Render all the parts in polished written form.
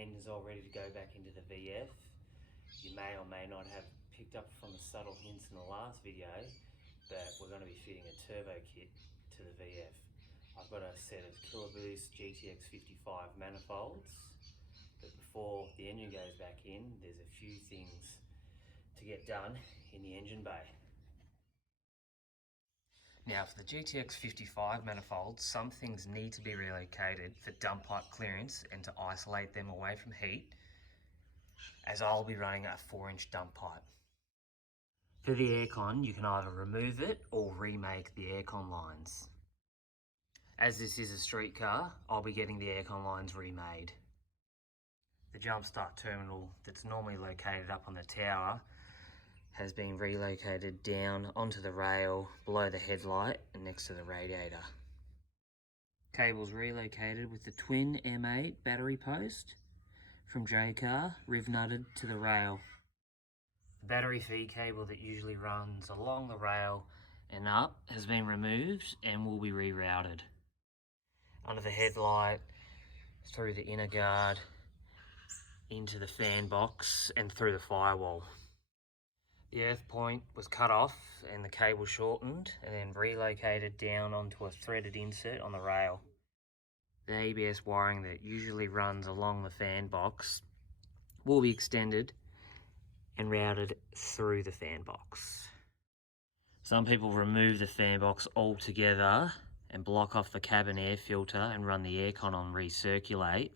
end is all ready to go back into the VF. You may or may not have picked up from the subtle hints in the last video, but we're going to be fitting a turbo kit to the VF. I've got a set of Killaboost GTX 55 manifolds, but before the engine goes back in, there's a few things to get done in the engine bay. Now for the GTX 55 manifolds, some things need to be relocated for dump pipe clearance and to isolate them away from heat, as I'll be running a 4-inch dump pipe. For the aircon, you can either remove it or remake the aircon lines. As this is a street car, I'll be getting the aircon lines remade. The jump start terminal that's normally located up on the tower has been relocated down onto the rail below the headlight and next to the radiator. Cables relocated with the twin M8 battery post from J-car riv nutted to the rail. The battery feed cable that usually runs along the rail and up has been removed and will be rerouted. Under the headlight, through the inner guard, into the fan box and through the firewall. The earth point was cut off and the cable shortened and then relocated down onto a threaded insert on the rail. The ABS wiring that usually runs along the fan box will be extended and routed through the fan box. Some people remove the fan box altogether and block off the cabin air filter and run the aircon on recirculate,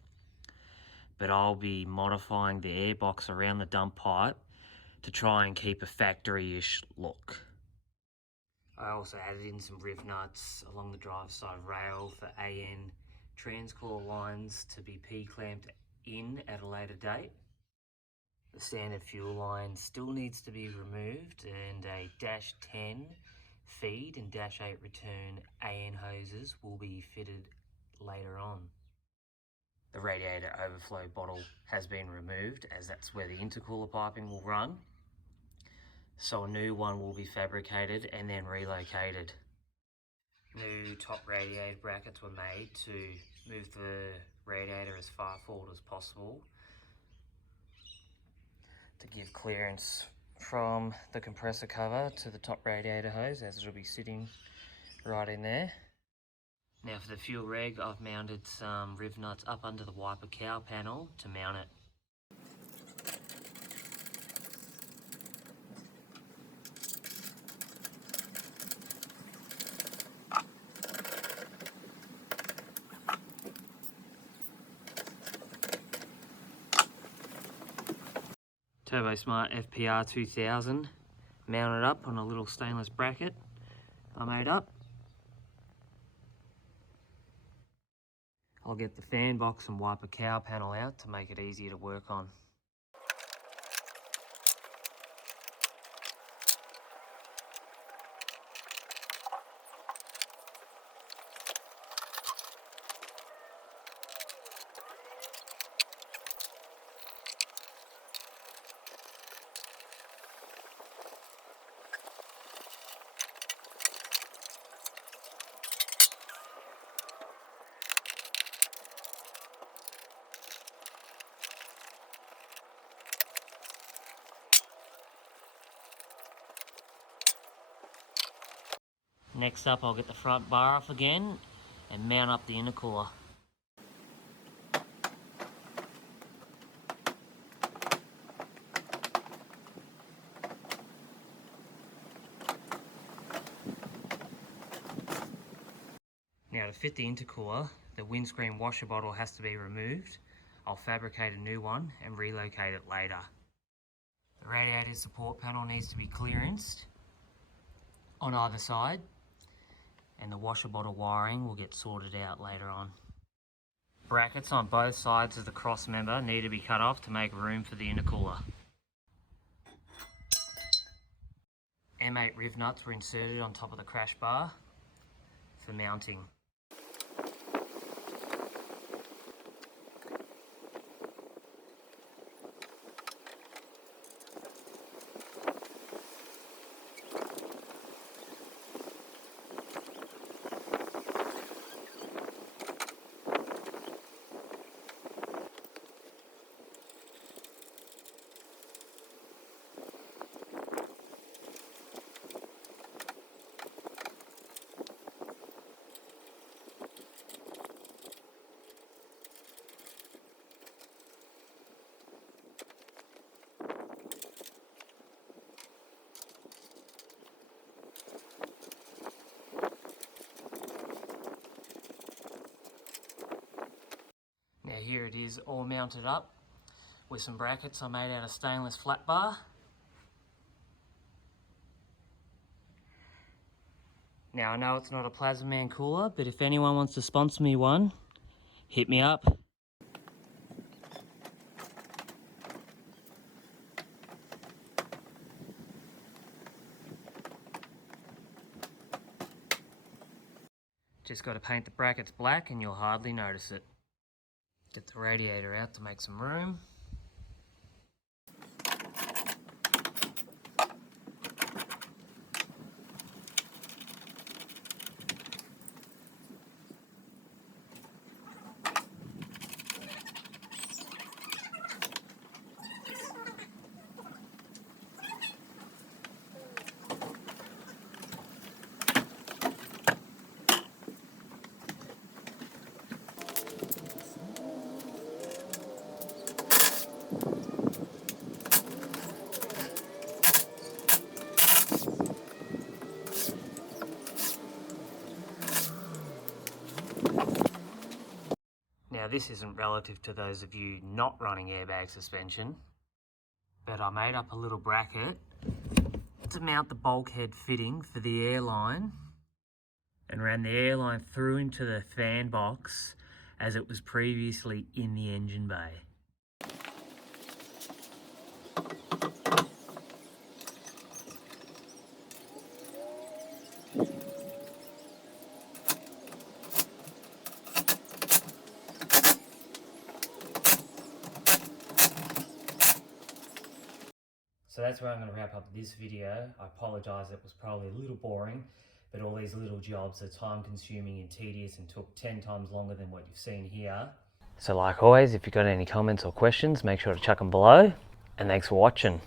but I'll be modifying the air box around the dump pipe to try and keep a factory-ish look. I also added in some riv nuts along the driver's side rail for AN transcore lines to be P-clamped in at a later date. The standard fuel line still needs to be removed and a -10 feed and -8 return AN hoses will be fitted later on. The radiator overflow bottle has been removed as that's where the intercooler piping will run. So a new one will be fabricated and then relocated. New top radiator brackets were made to move the radiator as far forward as possible to give clearance from the compressor cover to the top radiator hose, as it'll be sitting right in there. Now for the fuel reg, I've mounted some riv nuts up under the wiper cowl panel to mount it. Turbosmart FPR 2000 mounted up on a little stainless bracket I made up. I'll get the fan box and wiper cowl panel out to make it easier to work on. Next up, I'll get the front bar off again and mount up the intercooler. Now to fit the intercooler, the windscreen washer bottle has to be removed. I'll fabricate a new one and relocate it later. The radiator support panel needs to be clearanced on either side, and the washer bottle wiring will get sorted out later on. Brackets on both sides of the cross member need to be cut off to make room for the intercooler. M8 riv nuts were inserted on top of the crash bar for mounting. Now here it is all mounted up with some brackets I made out of stainless flat bar. Now I know it's not a Plasma Man cooler, but if anyone wants to sponsor me one, hit me up. Just got to paint the brackets black and you'll hardly notice it. Get the radiator out to make some room. Now this isn't relative to those of you not running airbag suspension, but I made up a little bracket to mount the bulkhead fitting for the airline and ran the airline through into the fan box as it was previously in the engine bay. So that's where I'm going to wrap up this video. I apologise, it was probably a little boring, but all these little jobs are time consuming and tedious and took 10 times longer than what you've seen here. So like always, if you've got any comments or questions, make sure to chuck them below, and thanks for watching.